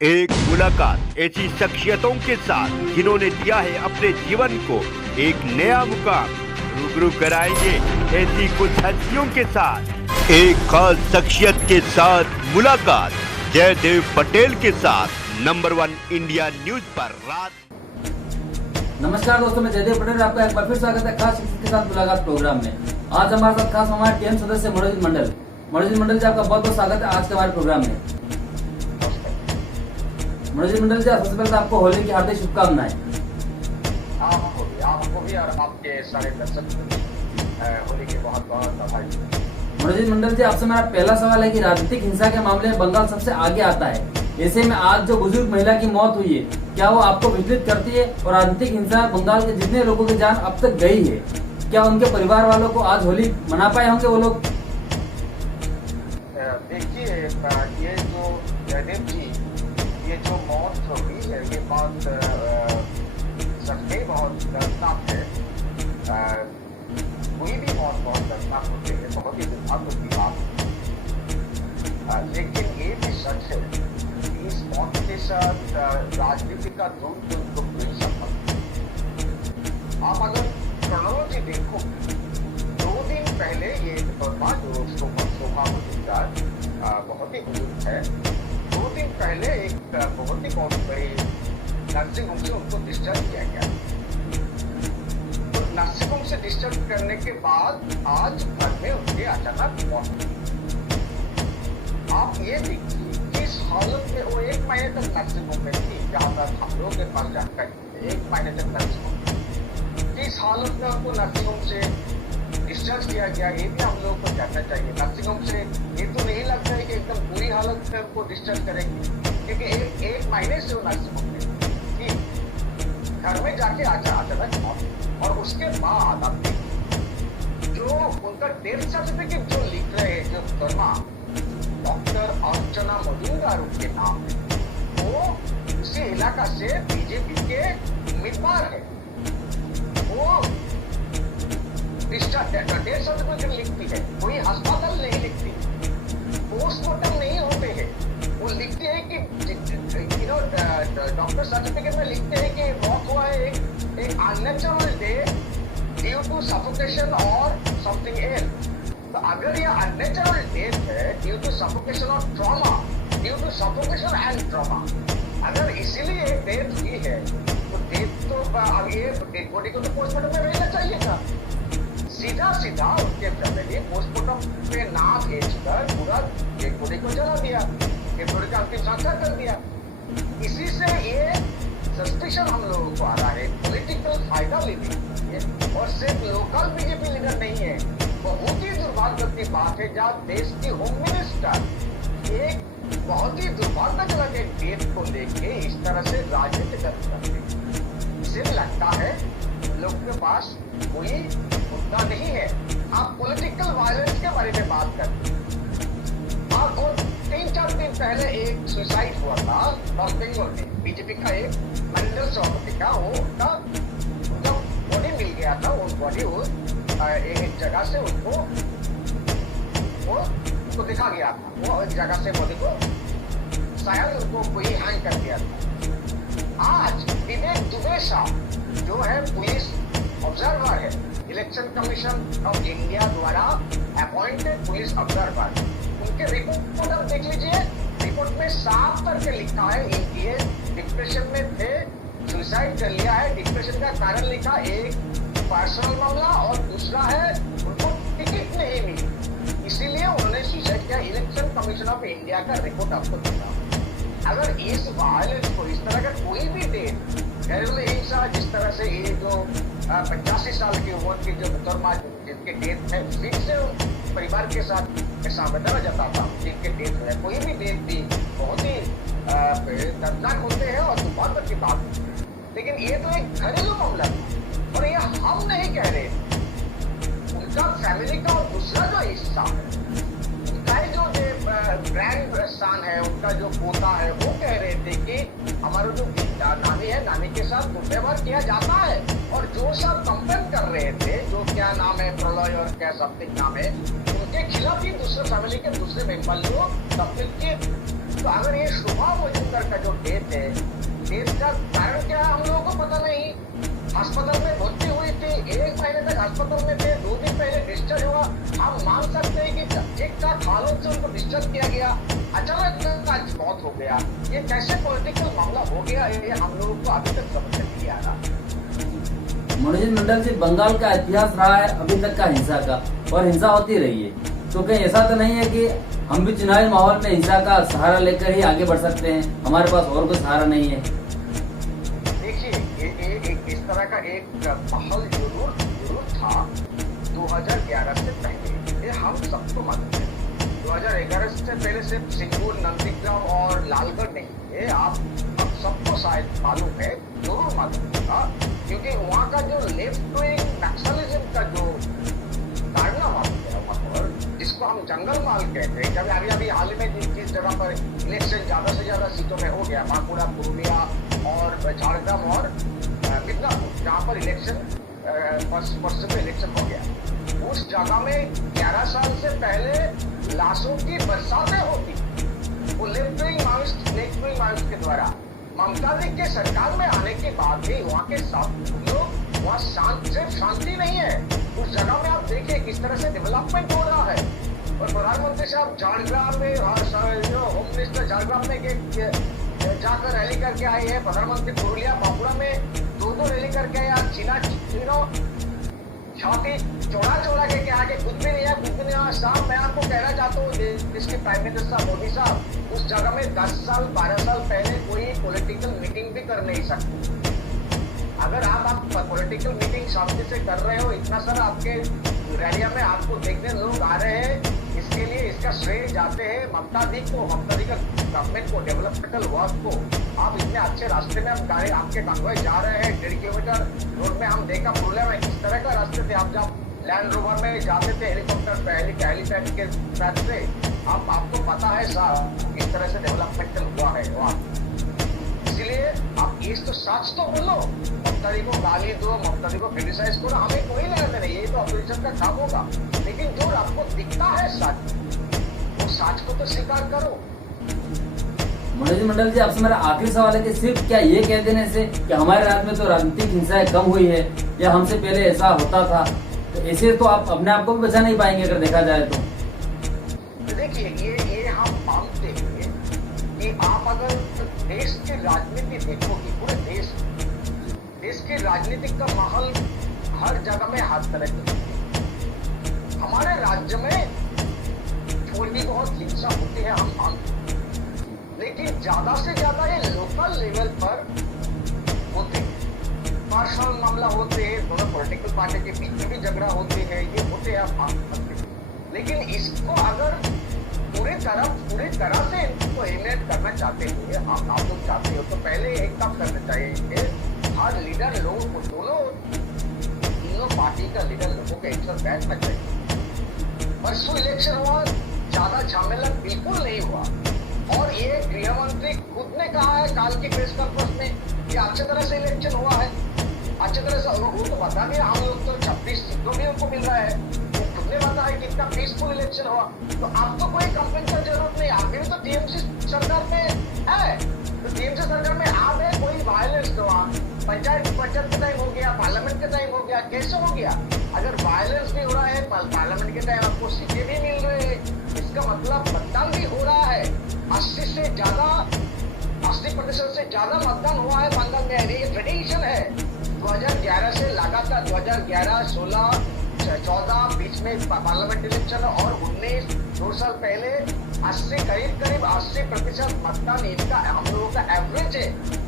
एक मुलाकात ऐसी शख्सियतों के साथ जिन्होंने दिया है अपने जीवन को एक नया मुकाम। रूबरू कराएंगे ऐसी कुछ हस्तियों के साथ एक खास शख्सियत के साथ मुलाकात जयदेव पटेल के साथ नंबर 1 इंडिया न्यूज पर रात। नमस्कार दोस्तों, मैं जयदेव पटेल, आपका एक बार फिर स्वागत है खास शख्सियत के साथ मुलाकात प्रोग्राम में। आज हमारे साथ खास हमारे टीएम सदस्य मनोज मंडल जी, आपका बहुत बहुत स्वागत है आज के हमारे प्रोग्राम में। मनोज मंडल जी, सबसे पहले आपको होली की हार्दिक शुभकामनाएं। आपको भी और आपके सारे दर्शक होली के बहुत बहुत बधाई। मनोज मंडल जी, आपसे मेरा पहला सवाल है कि राजनीतिक हिंसा के मामले में बंगाल सबसे आगे आता है। ऐसे में आज जो बुजुर्ग महिला की मौत हुई है, क्या वो आपको विचलित करती है? और राजनीतिक हिंसा बंगाल के जितने लोगों की जान अब तक गई है, क्या उनके परिवार वालों को आज होली मना पाए होंगे वो लोग? देखिए, ये जो जयदेव जी, ये जो मौत हुई है, ये बहुत सच्चे बहुत दर्दनाक है। कोई भी मौत बहुत दर्दनाक होती है, बहुत ही दुर्भाग्य की बात। लेकिन ये भी सच है कि इस मौत के साथ राजनीति का दूर तो कोई संबंध। आप अगर क्रोनोलॉजी देखो, 2 दिन पहले ये घटना जो शोभा मजुमदार बहुत ही बुजुर्ग है, 2 दिन पहले एक बहुत बड़ी नर्सिंग होम से उनको डिस्चार्ज किया गया। तो नर्सिंग होम से डिस्चार्ज करने के बाद आज घर में उनके अचानक मौत। आप ये देखिए, इस हालत में वो 1 महीने तक नर्सिंग होम में थी, जहां तक हम लोगों के पास जानकारी, 1 महीने तक नर्सिंग होम। इस हालत में उनको नर्सिंग होम से डिस्चार्ज किया गया, ये भी हम लोगों को जानना चाहिए। नर्सिंग होम से ये तो नहीं लगता है कि एकदम बुरी हालत में उनको डिस्चार्ज करेंगे, क्योंकि एक महीने से वो नर्सिंग होम में थी, घर में जाके अचानक मौत। और उसके बाद आप देखिए, जो उनका डेथ सर्टिफिकेट जो लिख रहे हैं, जो कर्मा डॉक्टर अर्चना मजुमदार उनके नाम है, वो उसी इलाका से बीजेपी के उम्मीदवार है। वो डेथ सर्टिफिकेट लिखती है, कोई अस्पताल नहीं लिखती, पोस्टमार्टम नहीं होते हैं। वो लिखती है कि डॉक्टर सर्टिफिकेट में लिखते हैं कि मौत हुआ है एक unnatural death due to suffocation और समथिंग एल्स। तो अगर ये अननेचुरल डेथ है ड्यू टू सफोकेशन और trauma, due to suffocation and trauma, अगर इसीलिए डेथ हुई है, तो डेथ तो अब ये डेड बॉडी को तो पोस्टमार्टम में रहना चाहिए था। सीधा उनके फैमिली पोस्टमार्टम पे ना भेजकर पूरा डेड बॉडी को जला दिया, डेड बॉडी का अंतिम संस्कार कर दिया। इसी से ये सस्पिशन हम लोगों को आ रहा है, पॉलिटिकल फायदा लेने है। और सिर्फ लोकल बीजेपी लीडर नहीं है, बहुत ही दुर्भाग्य की बात है जहाँ देश की होम मिनिस्टर एक बहुत ही दुर्भाग्यजनक एक डेट को लेके इस तरह से राजनीति करते हैं। इसे लगता है लोग के पास कोई मुद्दा नहीं है। आप पॉलिटिकल वायलेंस के बारे में बात करते हैं। और 3-4 दिन पहले एक सुसाइड हुआ था नॉर्थ बेंगल में, बीजेपी का एक मंडल सभापति का, वो उनका बॉडी मिल गया था। उस बॉडी एक जगह से उनको दिखा गया था, वो एक जगह से बॉडी को शायद उनको कोई हैंग कर दिया था। आज विवेक दुबे साहब जो है पुलिस ऑब्जर्वर है, इलेक्शन कमीशन ऑफ इंडिया द्वारा अपॉइंटेड पुलिस ऑब्जर्वर, उनके रिपोर्ट आप देख लीजिए। रिपोर्ट में साफ करके लिखा है ये डिप्रेशन में थे, सुसाइड कर लिया है। डिप्रेशन का कारण लिखा, एक पर्सनल मामला और दूसरा है उनको टिकट नहीं मिली, इसीलिए उन्होंने सुसाइड किया। इलेक्शन कमीशन ऑफ इंडिया का रिपोर्ट आपको दिखा। अगर इस वायलेंस को, इस तरह का कोई भी डेट, घरेलू हिंसा, जिस तरह से ये जो 85 साल की उम्र की जो मुकदमा जिनके डेथ है, फिर से परिवार के साथ संवेदना जताता हूँ जिनके डेथ है, कोई भी डेथ भी बहुत ही दर्दनाक होते हैं और दुर्भाग्य की बात होती है। लेकिन ये तो एक घरेलू मामला था और ये हम नहीं कह रहे, उनका फैमिली का और दूसरा जो हिस्सा है, उनका जो ग्रैंड सन है, उनका जो पोता है, वो कह रहे थे कि हमारा जो नानी है, नानी के साथ दुर्व्यवहार किया जाता है। और जो सब कंप्लेन कर रहे थे, जो क्या नाम है, प्रलय और क्या समथिंग नाम है, उनके खिलाफ ही दूसरे फैमिली के दूसरे मेंबर जो कंप्लेन किए। तो अगर ये शुभा मुजुमदार का जो डेथ है, डेथ का कारण क्या है हम लोगों को पता नहीं। अस्पताल में भर्ती हुई थी, 1 महीने तक अस्पताल में थे, 2 दिन पहले डिस्चार्ज हुआ। हम मान सकते हैं कि ठीक ठाक हालत से उनको डिस्चार्ज किया गया, अचानक आज मौत हो गया। ये कैसे पॉलिटिकल मामला हो गया, ये हम लोगों को अभी तक समझ नहीं आ रहा। मनोज मंडल जी, बंगाल का इतिहास रहा है अभी तक का हिंसा का, और हिंसा होती रही है, तो कहीं ऐसा तो नहीं है कि हम भी चुनावी माहौल में हिंसा का सहारा लेकर ही आगे बढ़ सकते हैं, हमारे पास और कोई सहारा नहीं है? देखिए, ये इस तरह का एक माहौल जरूर था 2011 से पहले, ये हम सबको मालूम है। 2011 से पहले सिर्फ सिंगूर, नंदीग्राम और लालगढ़ नहीं, ये आप सबको शायद मालूम है, जरूर मालूम था, क्योंकि वहाँ का जो लेफ्ट विंग नक्सलिज्म का जो कारनामा है वहाँ पर, जिसको हम जंगल माल कहते हैं, जब अभी हाल ही में जिस जगह पर इलेक्शन ज्यादा से ज्यादा सीटों में हो गया, बांकुड़ा, पुरुलिया और झारग्राम और मिदनापुर, जहाँ पर इलेक्शन परसों में इलेक्शन हो गया, उस जगह में 11 साल से पहले लाशों की बरसातें होती, वो लेफ्ट विंग माओइस्ट के द्वारा। ममता दी के सरकार में आने के बाद भी वहाँ के सब लोग वहाँ सिर्फ शांति नहीं है, उस जगह में आप देखिए किस तरह से डेवलपमेंट हो रहा है। और प्रधानमंत्री साहब झारग्राम में, जो होम मिनिस्टर झारग्राम में जाकर रैली करके आए हैं, प्रधानमंत्री पुरुलिया, बांकुड़ा में 2 रैली करके आए, छाती चौड़ा के आगे कुछ भी नहीं है, साहब मैं आपको कहना चाहता हूँ, जिसके प्राइम मिनिस्टर मोदी साहब उस जगह में 10 साल 12 साल पहले कोई पॉलिटिकल मीटिंग भी कर नहीं सकते। अगर आप पॉलिटिकल मीटिंग शांति से कर रहे हो, इतना सारा आपके रैलिया में आपको देखने लोग आ रहे हैं, इसके लिए इसका श्रेय जाते हैं ममता दी को, ममता दी का गवर्नमेंट को, डेवलपमेंटल वर्क को। आप इतने अच्छे रास्ते में हम गाड़ी आपके कांगवाई जा रहे हैं, 1.5 किलोमीटर रोड में हम देखा पुरुलिया में किस तरह का रास्ते थे, आप जब लैंड रोवर में जाते थे हेलीकॉप्टर पे, हेलीपैड के साथ से, आपको पता है साहब किस तरह से डेवलपमेंटल हुआ है वहाँ। इसलिए आप इस तो सच तो बोलो, ममता दी को गाली दो, ममता दी को क्रिटिसाइज करो, हमें कोई लेना नहीं, ये तो अपोजिशन का काम होगा, लेकिन जो आपको दिखता है सच, वो सच को तो स्वीकार करो। मनोज मंडल जी, आपसे मेरा आखिरी सवाल है कि सिर्फ क्या ये कह देने से कि हमारे राज्य में तो राजनीतिक हिंसा कम हुई है या हमसे पहले ऐसा होता था, तो ऐसे तो आप अपने आप को भी बचा नहीं पाएंगे अगर देखा जाए तो? देखिए, ये हम मानते हैं कि आप अगर देश की राजनीति देखोगे, पूरे देश की राजनीति का माहौल हर जगह में हाथ तरह की, हमारे राज्य में थोड़ी बहुत हिंसा होती है, हम मानते हैं, लेकिन ज्यादा से ज्यादा ये लोकल लेवल पर होते हैं, पर्सनल मामला होते हैं, दोनों पॉलिटिकल पार्टी के बीच में भी झगड़ा होते हैं, ये होते हैं, आप मानते हैं। लेकिन इसको अगर पूरी तरह से इनको एलिमिनेट करना चाहते हुए आप लोग चाहते हो, तो पहले एक काम करना चाहिए, हर लीडर लोगों को, तीनों पार्टी का लीडर लोगों को एक साथ बैठना चाहिए। परसों इलेक्शन हुआ, ज्यादा झमेला बिल्कुल नहीं हुआ, और ये गृह मंत्री खुद ने कहा है काल की प्रेस कॉन्फ्रेंस में कि अच्छी तरह से इलेक्शन हुआ है, अच्छी तरह से। वो तो बता दिया, हम लोग तो 26 सीटों भी उनको मिल रहा है, वो खुद ने बताया कि कितना पीसफुल इलेक्शन हुआ। तो अब तो कोई कंप्लेन की जरूरत नहीं, आप भी तो टीएमसी सरकार में है, तो टीएमसी सरकार में आप है, कोई वायलेंस हुआ, पंचायत के टाइम हो गया, पार्लियामेंट के टाइम हो गया, कैसे हो गया? अगर वायलेंस भी हो रहा है, पार्लियामेंट के टाइम आपको सीटें भी मिल रही है, इसका मतलब मतदान भी हो रहा है, 80% से ज्यादा मतदान हुआ है बंगाल में, ये ट्रेडिशन है। 2011 से लगातार 2011, 16, 14 बीच में पार्लियामेंट इलेक्शन और 19 2 साल पहले करीब 80% मतदान इनका हम लोगों का एवरेज है।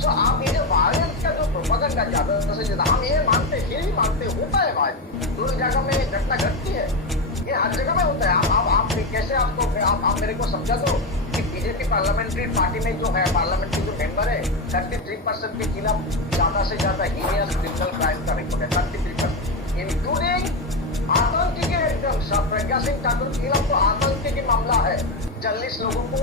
तो आप ये जो वायलेंस का जो प्रोपेगेंडा ज्यादा से ज्यादा, हम ये मानते फिर भी मानते होता है, भाई दोनों जगह में घटना घटती है, ये हर जगह में होता है। आप कैसे आप मेरे को समझा दो कि बीजेपी पार्लियामेंट्री पार्टी में जो है, पार्लियामेंट के जो मेंबर है, 33% के खिलाफ ज्यादा से ज्यादा हीनियस क्रिमिनल क्राइम का रिपोर्ट है, 33%, इंक्लूडिंग आतंकी के एकदम प्रज्ञा सिंह ठाकुर के खिलाफ तो आतंकी के मामला है, 40 लोगों को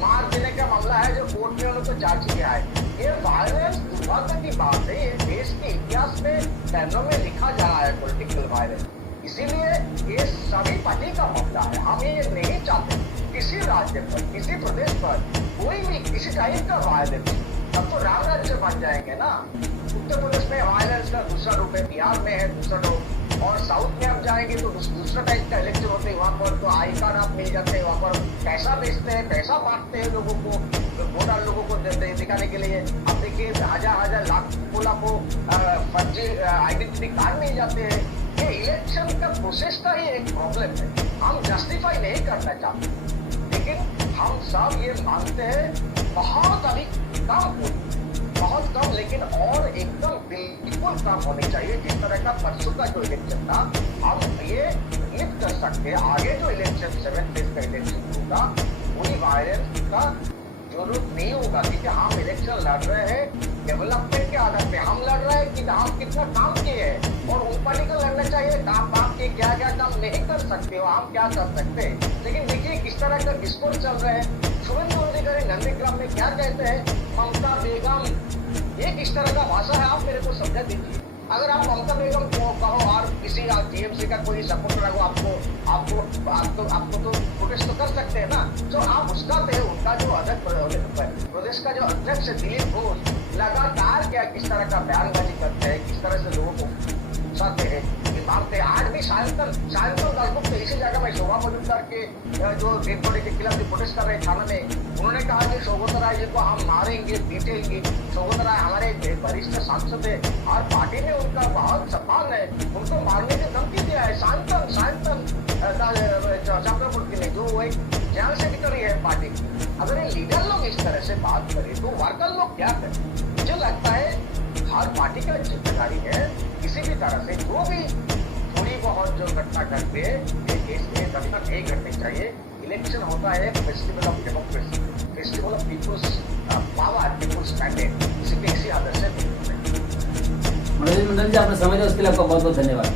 मार देने का मामला है जो कोर्ट में उनको चार्ज किया है। ये वायलेंस दुर्भाग्य की बात है, ये देश के इतिहास में पैनों में लिखा जा रहा है पॉलिटिकल वायलेंस। इसीलिए ये सभी पार्टी का मामला है, हम ये नहीं चाहते कि किसी राज्य पर, किसी प्रदेश पर कोई भी किसी टाइप का वायलेंस, अब तो राम राज्य बन जाएंगे ना। उत्तर प्रदेश में वायलेंस का दूसरा रूप है, बिहार में है दूसरा रूप, और साउथ में आप जाएंगे तो दूसरा टाइप का इलेक्शन होते हैं। वहाँ पर तो आई कार्ड आप मिल जाते हैं, वहाँ पर पैसा बेचते हैं, पैसा बांटते हैं लोगों को, वोटर लोगों को दिखाने के लिए। अब देखिए हजार लाखों फर्जी आइडेंटिटी कार्ड मिल जाते हैं। ये इलेक्शन का प्रोसेस का ही एक प्रॉब्लम है। हम जस्टिफाई नहीं करना चाहते, लेकिन हम सब ये मानते हैं बहुत अधिक कम हो, बहुत कम, लेकिन और एकदम बिल्कुल कम होनी चाहिए। जिस तरह का परसों का जो इलेक्शन था, हम ये लिफ्ट कर सकते हैं। आगे जो इलेक्शन 7 फेज का इलेक्शन होगा, कोई वायलेंस का जरूरत नहीं होगा, क्योंकि हम इलेक्शन लड़ रहे हैं डेवलपमेंट के आधार पे। हम लड़ रहे हैं कि हम कितना काम किए हैं, और उन पार्टी को लड़ना चाहिए काम के क्या क्या काम नहीं कर सकते हो, हम क्या कर सकते हैं। लेकिन देखिए किस तरह का डिस्कोर्स चल रहा है। शुभेंदु अधिकारी नंदीग्राम में क्या कहते हैं, ममता बेगम, ये किस तरह का भाषा है, आप मेरे को समझा दीजिए। अगर आप ममता बेगम को कहो और किसी टीएमसी का कोई सपोर्टर हो, आपको तो प्रोटेस्ट तो कर सकते हैं ना। तो आप उसका पे उनका जो अध्यक्ष प्रदेश का जो अध्यक्ष दिलीप घोष लगातार क्या किस तरह का बयानबाजी करते हैं, किस तरह से लोगों को उकसाते हैं, मारते हैं। आज भी सायंकाल लगभग तो इसी जगह में शोभा मजुमदार के जो डेड बॉडी के खिलाफ जो प्रोटेस्ट कर रहे थाना में, उन्होंने कहा कि सौगत राय जी को हम मारेंगे पीटेंगे। सौगत राय हमारे वरिष्ठ सांसद है और पार्टी में उनका बहुत सम्मान है, उनको मारने की धमकी दिया है। सायंतन चंद्रपुर के लिए जो एक जनरल सेक्रेटरी है पार्टी की, अगर ये लीडर लोग इस तरह से बात करें तो वर्कर लोग क्या करें। मुझे लगता है हर पार्टी का जिम्मेदारी है किसी भी तरह से जो भी थोड़ी बहुत जो घटना घटते घटना नहीं घटनी चाहिए। इलेक्शन होता है festival of democracy, festival of people's power, people's mandate, इसी आदर्श से मनोज मंडल जी, आपने समय दिया उसके लिए आपका बहुत बहुत धन्यवाद।